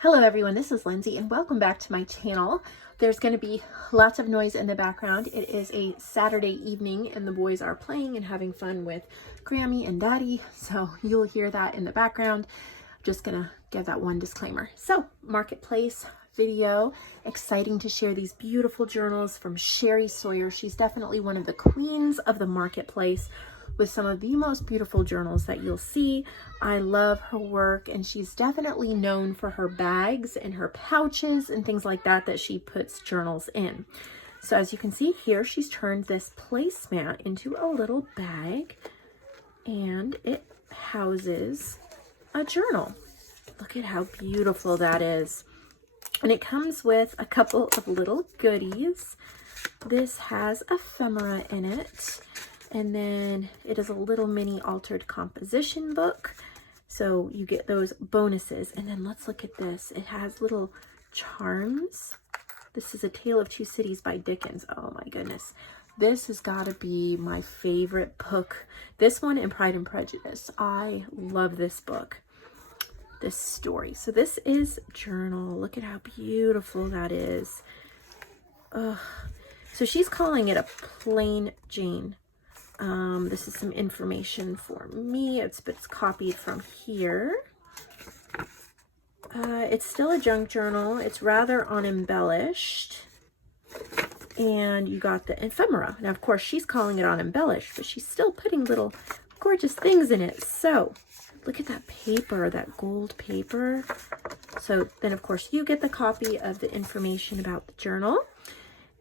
Hello everyone, this is Lindsay and welcome back to my channel. There's going to be lots of noise in the background. It is a Saturday evening and the boys are playing and having fun with Grammy and Daddy, so you'll hear that in the background. Just gonna give that one disclaimer. So, marketplace video. Exciting to share these beautiful journals from Cheri Sawyer. She's definitely one of the queens of the marketplace with some of the most beautiful journals that you'll see. I love her work, and she's definitely known for her bags and her pouches and things like that that she puts journals in. So as you can see here, she's turned this placemat into a little bag, and it houses a journal. Look at how beautiful that is. And it comes with a couple of little goodies. This has ephemera in it. And then it is a little mini altered composition book. So you get those bonuses. And then let's look at this. It has little charms. This is A Tale of Two Cities by Dickens. Oh my goodness. This has got to be my favorite book. This one and Pride and Prejudice. I love this book. This story. So this is journal. Look at how beautiful that is. Ugh. So she's calling it a plain Jane. This is some information for me. It's copied from here. It's still a junk journal. It's rather unembellished. And you got the ephemera. Now, of course, she's calling it unembellished, but she's still putting little gorgeous things in it. So, look at that paper, that gold paper. So then, of course, you get the copy of the information about the journal.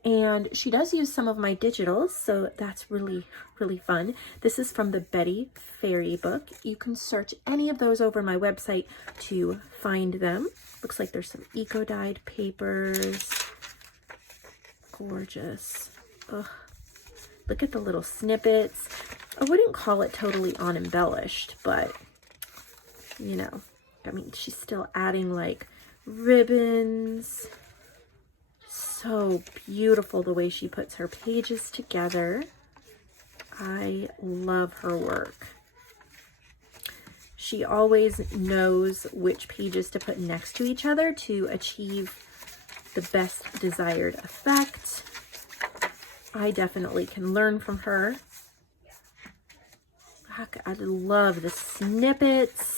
And she does use some of my digitals, so that's really, really fun. This is from the Betty Fairy book. You can search any of those over my website to find them. Looks like there's some eco-dyed papers. Gorgeous. Ugh. Look at the little snippets. I wouldn't call it totally unembellished, but, you know, I mean, she's still adding like ribbons. So beautiful the way she puts her pages together. I love her work. She always knows which pages to put next to each other to achieve the best desired effect. I definitely can learn from her. I love the snippets.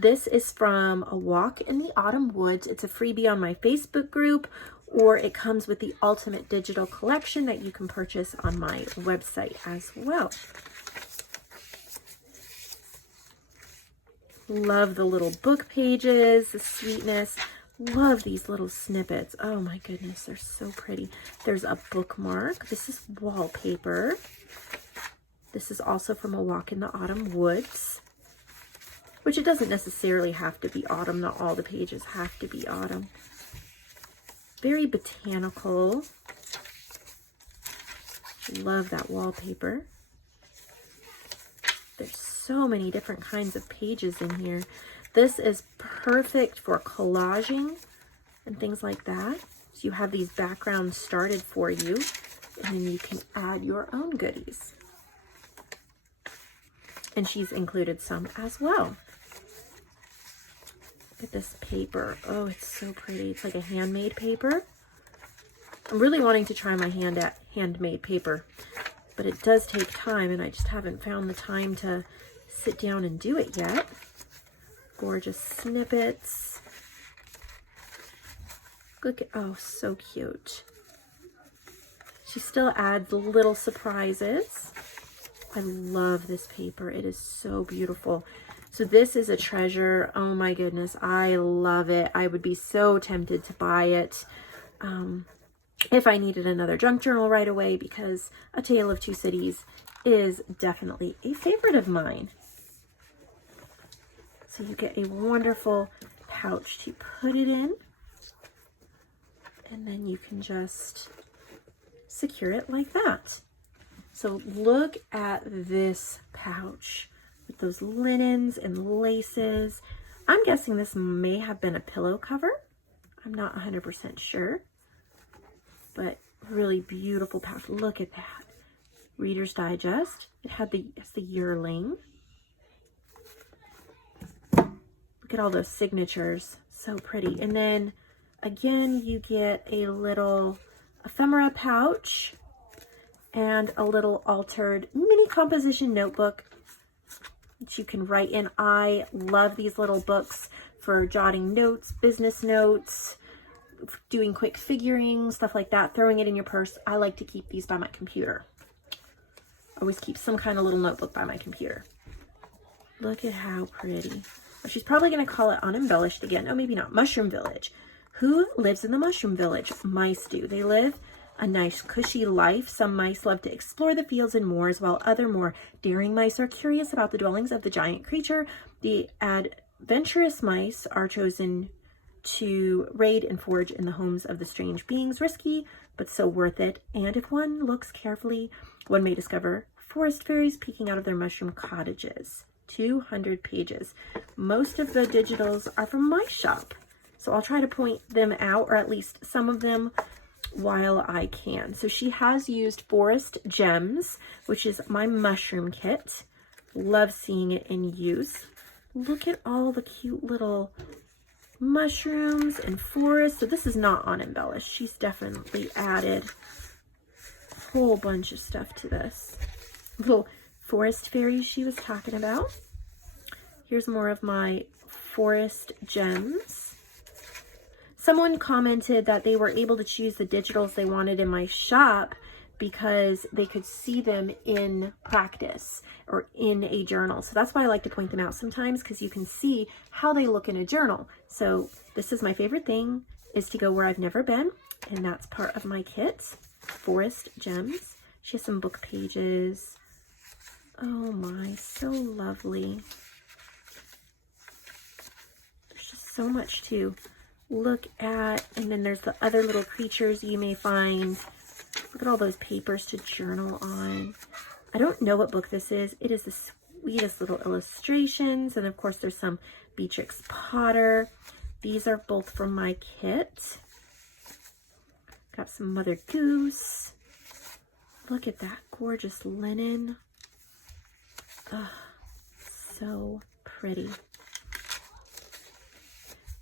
This is from A Walk in the Autumn Woods. It's a freebie on my Facebook group, or it comes with the Ultimate Digital Collection that you can purchase on my website as well. Love the little book pages, the sweetness. Love these little snippets. Oh my goodness, they're so pretty. There's a bookmark. This is wallpaper. This is also from A Walk in the Autumn Woods. Which it doesn't necessarily have to be autumn. Not all the pages have to be autumn. Very botanical. Love that wallpaper. There's so many different kinds of pages in here. This is perfect for collaging and things like that. So you have these backgrounds started for you, and then you can add your own goodies. And she's included some as well. Look at this paper. Oh, it's so pretty. It's like a handmade paper. I'm really wanting to try my hand at handmade paper, but it does take time, and I just haven't found the time to sit down and do it yet. Gorgeous snippets. Look at, oh, so cute. She still adds little surprises. I love this paper. It is so beautiful. So this is a treasure. Oh my goodness, I love it. I would be so tempted to buy it if I needed another junk journal right away, because A Tale of Two Cities is definitely a favorite of mine. So you get a wonderful pouch to put it in, and then you can just secure it like that. So look at this pouch with those linens and laces. I'm guessing this may have been a pillow cover. I'm not 100% sure, but really beautiful pouch. Look at that. Reader's Digest. It's the yearling. Look at all those signatures. So pretty. And then again, you get a little ephemera pouch and a little altered mini composition notebook that you can write in. I love these little books for jotting notes, business notes, doing quick figuring, stuff like that, throwing it in your purse. I like to keep these by my computer. Always keep some kind of little notebook by my computer. Look at how pretty. Well, she's probably going to call it unembellished again. No, maybe not. Mushroom Village. Who lives in the Mushroom Village? Mice do. They live a nice cushy life. Some mice love to explore the fields and moors, while other more daring mice are curious about the dwellings of the giant creature. The adventurous mice are chosen to raid and forage in the homes of the strange beings. Risky, but so worth it. And if one looks carefully, one may discover forest fairies peeking out of their mushroom cottages. 200 pages. Most of the digitals are from my shop, so I'll try to point them out, or at least some of them, while I can. So she has used Forest Gems, which is my mushroom kit. Love seeing it in use. Look at all the cute little mushrooms and forests. So this is not unembellished. She's definitely added a whole bunch of stuff to this. Little forest fairies she was talking about. Here's more of my Forest Gems. Someone commented that they were able to choose the digitals they wanted in my shop because they could see them in practice or in a journal. So that's why I like to point them out sometimes, because you can see how they look in a journal. So this is my favorite thing, is to go where I've never been, and that's part of my kit. Forest Gems. She has some book pages. Oh my, so lovely. There's just so much to look at. And then there's the other little creatures you may find. Look at all those papers to journal on. I don't know what book this is. It is the sweetest little illustrations. And of course there's some Beatrix Potter. These are both from my kit. Got some Mother Goose. Look at that gorgeous linen. Oh, so pretty.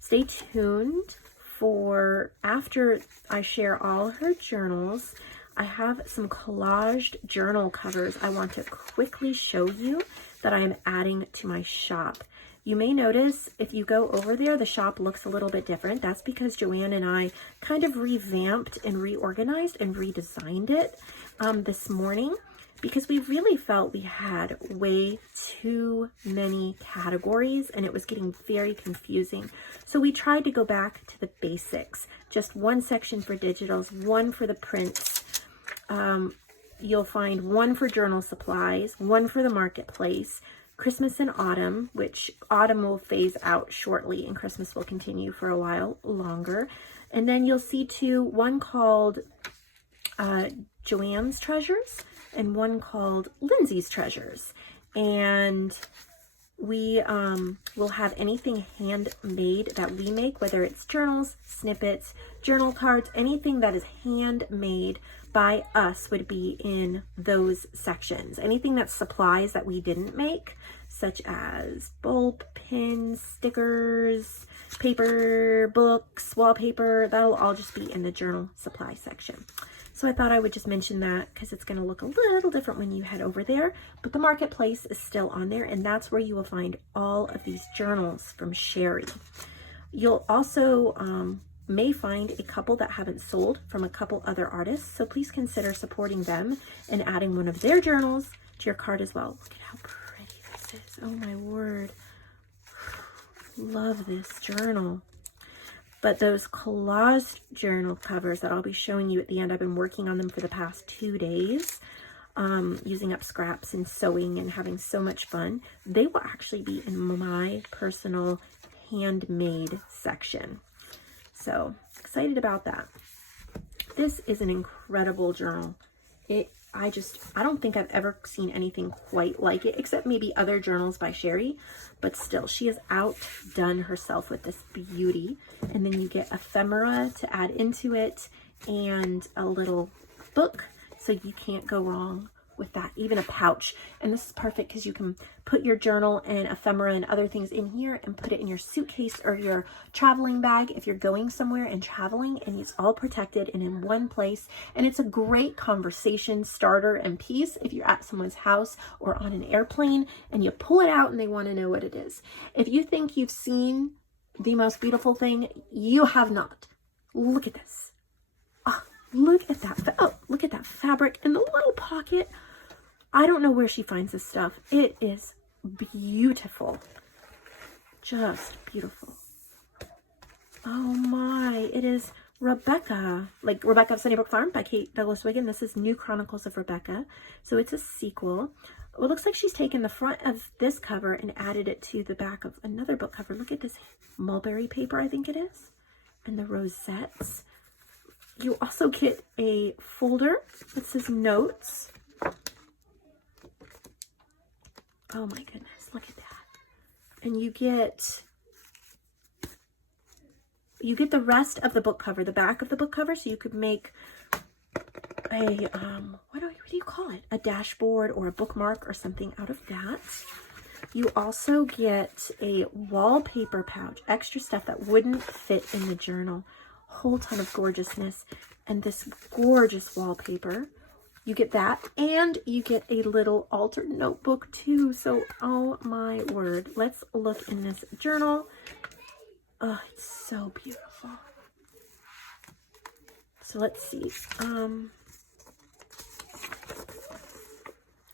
Stay tuned for after I share all her journals. I have some collaged journal covers I want to quickly show you that I am adding to my shop. You may notice if you go over there, the shop looks a little bit different. That's because JoAnn and I kind of revamped and reorganized and redesigned it this morning, because we really felt we had way too many categories and it was getting very confusing. So we tried to go back to the basics. Just one section for digitals, one for the prints. You'll find one for journal supplies, one for the marketplace, Christmas and autumn, which autumn will phase out shortly and Christmas will continue for a while longer. And then you'll see one called JoAnn's Treasures and one called Lindsay's Treasures. And we will have anything handmade that we make, whether it's journals, snippets, journal cards, anything that is handmade by us would be in those sections. Anything that's supplies that we didn't make, such as bulb, pins, stickers, paper, books, wallpaper, that'll all just be in the journal supply section. So I thought I would just mention that because it's going to look a little different when you head over there, but the marketplace is still on there, and that's where you will find all of these journals from Cheri. You'll also may find a couple that haven't sold from a couple other artists, so please consider supporting them and adding one of their journals to your cart as well. Look at how pretty this is. Oh my word. Love this journal. But those collage journal covers that I'll be showing you at the end, I've been working on them for the past 2 days, using up scraps and sewing and having so much fun. They will actually be in my personal handmade section. So excited about that. This is an incredible journal. I don't think I've ever seen anything quite like it, except maybe other journals by Cheri, but still, she has outdone herself with this beauty. And then you get ephemera to add into it and a little book, so you can't go wrong with that, even a pouch. And this is perfect because you can put your journal and ephemera and other things in here and put it in your suitcase or your traveling bag if you're going somewhere and traveling, and it's all protected and in one place. And it's a great conversation starter and piece if you're at someone's house or on an airplane and you pull it out and they want to know what it is. If you think you've seen the most beautiful thing, you have not. Look at this. Oh, look at that. Oh, look at that fabric in the little pocket. I don't know where she finds this stuff. It is beautiful. Just beautiful. Oh my, it is Rebecca. Like Rebecca of Sunnybrook Farm by Kate Douglas Wiggin. This is New Chronicles of Rebecca. So it's a sequel. It looks like she's taken the front of this cover and added it to the back of another book cover. Look at this mulberry paper, I think it is. And the rosettes. You also get a folder that says notes. Oh my goodness, look at that. And you get the rest of the book cover, the back of the book cover, so you could make a, what do you call it? A dashboard or a bookmark or something out of that. You also get a wallpaper pouch, extra stuff that wouldn't fit in the journal. Whole ton of gorgeousness, and this gorgeous wallpaper. You get that, and you get a little altered notebook too. So, oh my word. Let's look in this journal. Oh, it's so beautiful. So let's see.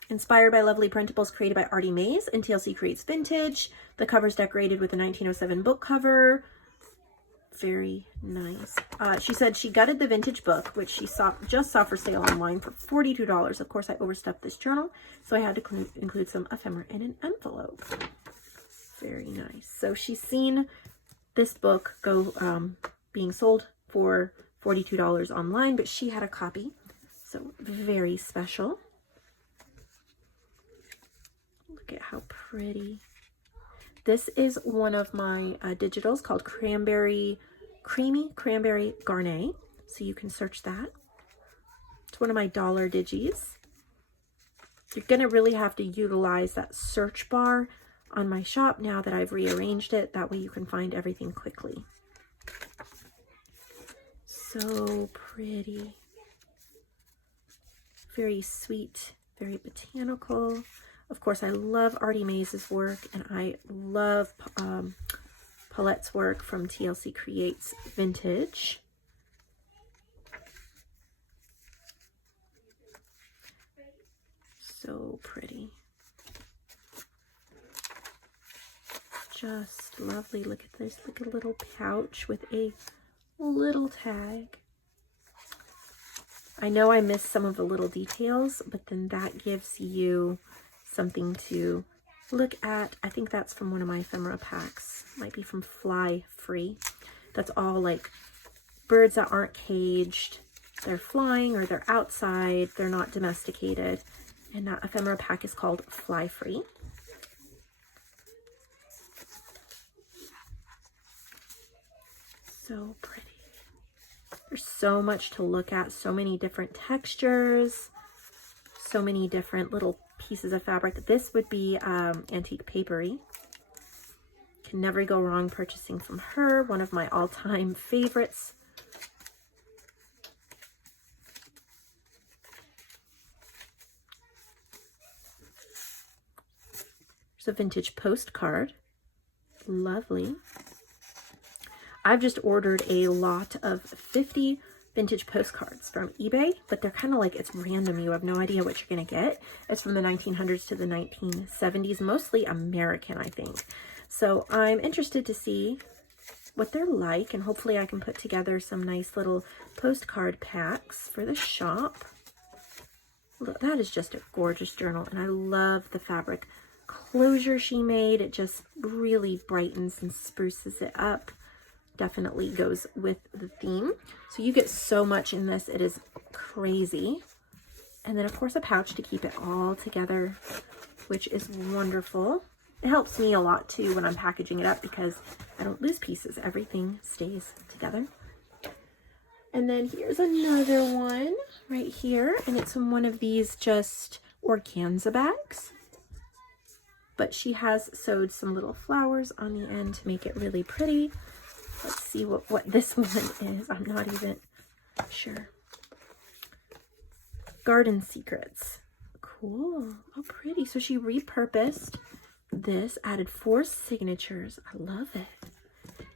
Inspired by lovely printables created by Artie Mays and TLC Creates Vintage. The cover's decorated with a 1907 book cover. Very nice. She said she gutted the vintage book, which she just saw for sale online for $42. Of course, I overstuffed this journal, so I had to include some ephemera in an envelope. Very nice. So she's seen this book go being sold for $42 online, but she had a copy, so very special. Look at how pretty. This is one of my digitals called Creamy Cranberry Garnet. So you can search that. It's one of my dollar digis. You're going to really have to utilize that search bar on my shop now that I've rearranged it. That way you can find everything quickly. So pretty. Very sweet, very botanical. Of course, I love Artie Mays' work, and I love Paulette's work from TLC Creates Vintage. So pretty. Just lovely. Look at this. Look at a little pouch with a little tag. I know I missed some of the little details, but then that gives you something to look at. I think that's from one of my ephemera packs. Might be from Fly Free. That's all like birds that aren't caged. They're flying or they're outside. They're not domesticated. And that ephemera pack is called Fly Free. So pretty. There's so much to look at. So many different textures. So many different little pieces of fabric. This would be antique Paperie. Can never go wrong purchasing from her. One of my all-time favorites. There's a vintage postcard. Lovely. I've just ordered a lot of 50 vintage postcards from eBay, but they're kind of like, it's random. You have no idea what you're going to get. It's from the 1900s to the 1970s, mostly American, I think. So I'm interested to see what they're like, and hopefully I can put together some nice little postcard packs for the shop. Look, that is just a gorgeous journal, and I love the fabric closure she made. It just really brightens and spruces it up. Definitely goes with the theme. So you get so much in this. It is crazy. And then of course a pouch to keep it all together, which is wonderful. It helps me a lot too when I'm packaging it up because I don't lose pieces. Everything stays together. And then here's another one right here, and it's from one of these just organza bags. But she has sewed some little flowers on the end to make it really pretty. Let's see what this one is. I'm not even sure. Garden Secrets. Cool. Oh, pretty. So she repurposed this, added 4 signatures. I love it.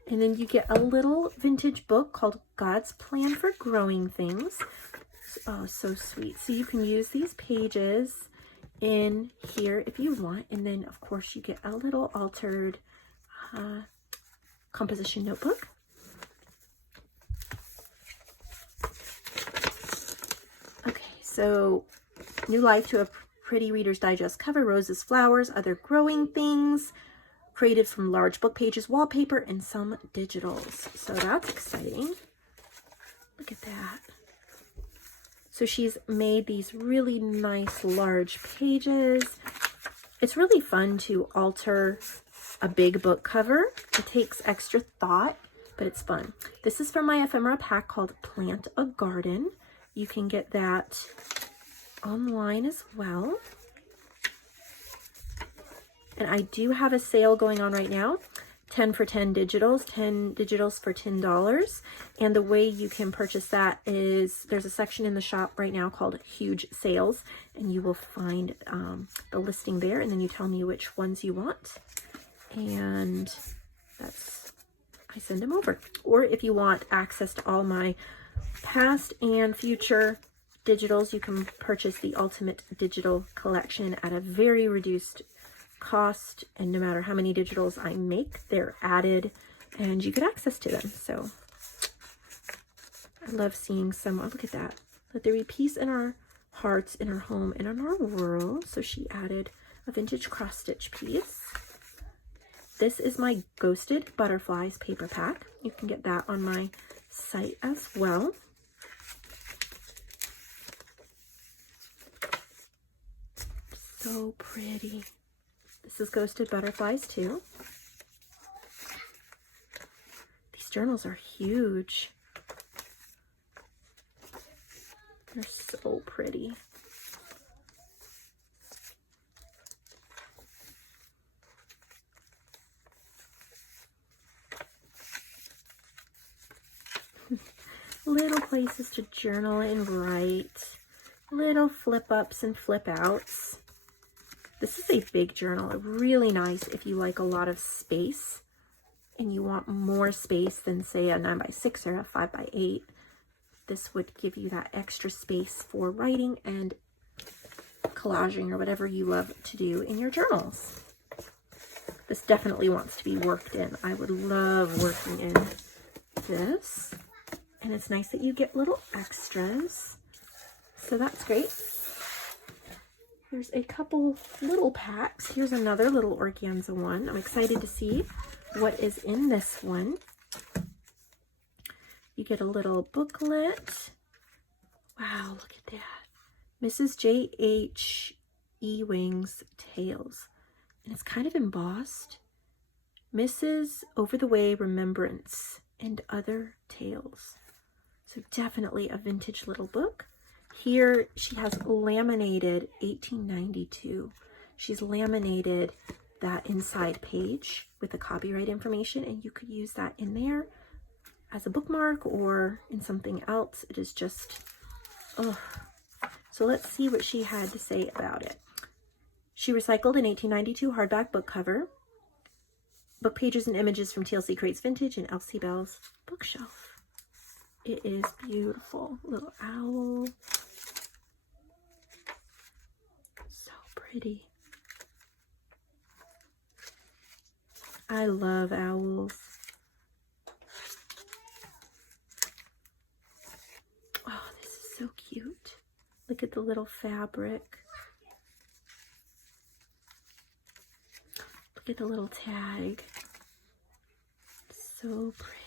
And then you get a little vintage book called God's Plan for Growing Things. Oh, so sweet. So you can use these pages in here if you want. And then, of course, you get a little altered composition notebook. Okay, so new life to a pretty Reader's Digest cover. Roses, flowers, other growing things. Created from large book pages, wallpaper, and some digitals. So that's exciting. Look at that. So she's made these really nice large pages. It's really fun to alter a big book cover. It takes extra thought, but it's fun. This is from my ephemera pack called Plant a Garden. You can get that online as well. And I do have a sale going on right now, 10 for 10 digitals, 10 digitals for $10. And the way you can purchase that is there's a section in the shop right now called Huge Sales, and you will find the listing there, and then you tell me which ones you want. And I send them over. Or if you want access to all my past and future digitals, you can purchase the Ultimate Digital Collection at a very reduced cost, and no matter how many digitals I make, they're added and you get access to them. So I love seeing someone, look at that, let there be peace in our hearts, in our home, and in our world. So she added a vintage cross stitch piece. This is my Ghosted Butterflies paper pack. You can get that on my site as well. So pretty. This is Ghosted Butterflies too. These journals are huge. They're so pretty. Little places to journal and write. Little flip ups and flip outs. This is a big journal, really nice if you like a lot of space and you want more space than say a 9x6 or a 5x8. This would give you that extra space for writing and collaging or whatever you love to do in your journals. This definitely wants to be worked in. I would love working in this. And it's nice that you get little extras. So that's great. There's a couple little packs. Here's another little organza one. I'm excited to see what is in this one. You get a little booklet. Wow, look at that. Mrs. J.H. Ewing's Tales. And it's kind of embossed. Mrs. Over the Way Remembrance and Other Tales. So definitely a vintage little book. Here she has laminated 1892. She's laminated that inside page with the copyright information, and you could use that in there as a bookmark or in something else. It is just, oh. So let's see what she had to say about it. She recycled an 1892 hardback book cover, book pages and images from TLC Crates Vintage and Ellsie Bels bookshelf. It is beautiful. Little owl. So pretty. I love owls. Oh, this is so cute. Look at the little fabric. Look at the little tag. So pretty.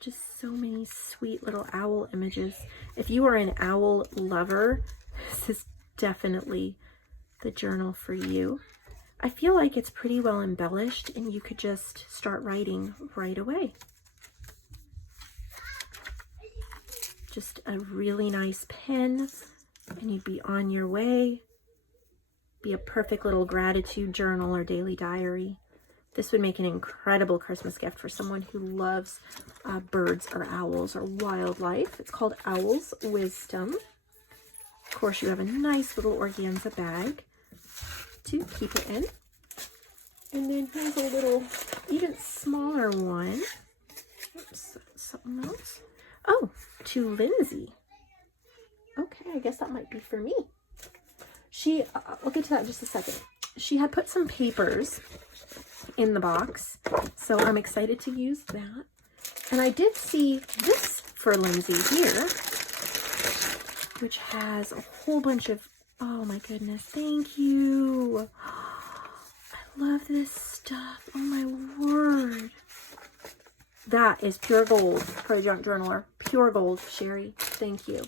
Just so many sweet little owl images. If you are an owl lover, this is definitely the journal for you. I feel like it's pretty well embellished and you could just start writing right away. Just a really nice pen and you'd be on your way. Be a perfect little gratitude journal or daily diary. This would make an incredible Christmas gift for someone who loves birds or owls or wildlife. It's called Owl's Wisdom. Of course, you have a nice little organza bag to keep it in. And then here's a little, even smaller one. Oops, something else. Oh, to Lindsay. Okay, I guess that might be for me. I'll get to that in just a second. She had put some papers in the box, so I'm excited to use that. And I did see this for Lindsay here, which has a whole bunch of, oh my goodness, thank you. I love this stuff. Oh my word. That is pure gold for a junk journaler. Pure gold, Cheri. Thank you.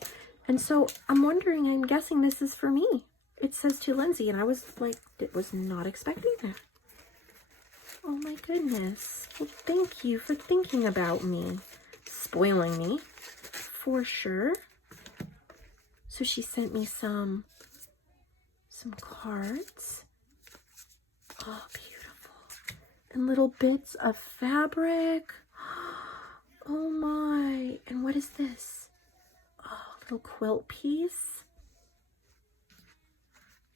And so I'm wondering, I'm guessing this is for me. It says to Lindsay, and I was like, was not expecting that. Oh my goodness. Well, thank you for thinking about me. Spoiling me, for sure. So she sent me some cards. Oh, beautiful. And little bits of fabric. Oh my. And what is this? Oh, little quilt piece.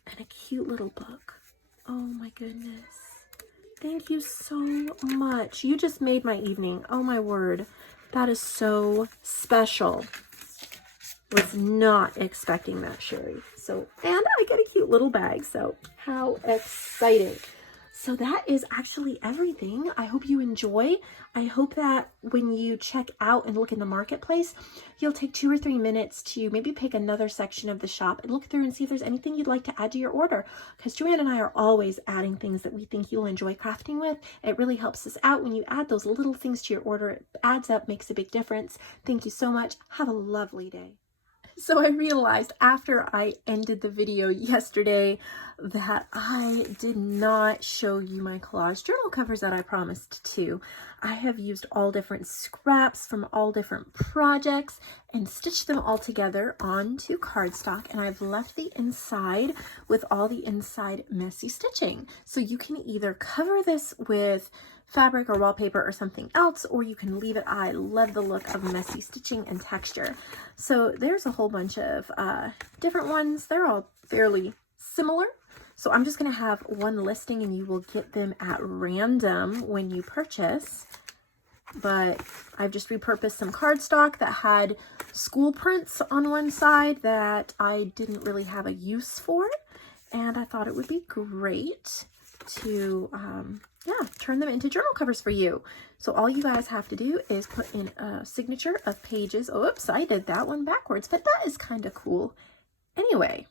And a cute little book. Oh my goodness. Thank you so much. You just made my evening. Oh my word. That is so special. Was not expecting that, Cheri. So, and I get a cute little bag. So how exciting. So that is actually everything. I hope you enjoy. I hope that when you check out and look in the marketplace, you'll take 2 or 3 minutes to maybe pick another section of the shop and look through and see if there's anything you'd like to add to your order. Because JoAnn and I are always adding things that we think you'll enjoy crafting with. It really helps us out when you add those little things to your order. It adds up, makes a big difference. Thank you so much. Have a lovely day. So I realized after I ended the video yesterday that I did not show you my collage journal covers that I promised to. I have used all different scraps from all different projects and stitched them all together onto cardstock, and I've left the inside with all the inside messy stitching. So you can either cover this with fabric or wallpaper or something else, or you can leave it. I love the look of messy stitching and texture. So there's a whole bunch of different ones. They're all fairly similar. So I'm just going to have one listing and you will get them at random when you purchase. But I've just repurposed some cardstock that had school prints on one side that I didn't really have a use for. And I thought it would be great to turn them into journal covers for you. So all you guys have to do is put in a signature of pages. Oops, I did that one backwards, but that is kind of cool. Anyway,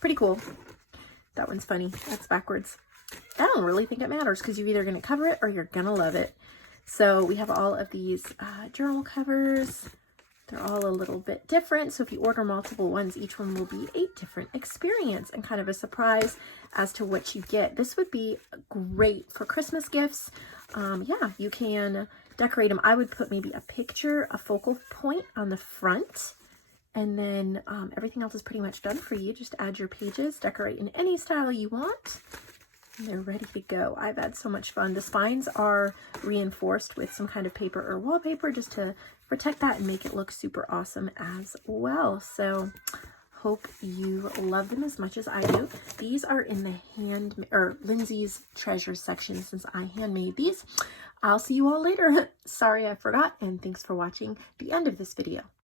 pretty cool. That one's funny. That's backwards. I don't really think it matters because you're either going to cover it or you're going to love it. So we have all of these journal covers. They're all a little bit different. So if you order multiple ones, each one will be a different experience and kind of a surprise as to what you get. This would be great for Christmas gifts. Yeah, you can decorate them. I would put maybe a picture, a focal point on the front. And then everything else is pretty much done for you. Just add your pages, decorate in any style you want. And they're ready to go. I've had so much fun. The spines are reinforced with some kind of paper or wallpaper just to protect that and make it look super awesome as well. So hope you love them as much as I do. These are in the Lindsay's treasures section since I handmade these. I'll see you all later. Sorry I forgot, and thanks for watching the end of this video.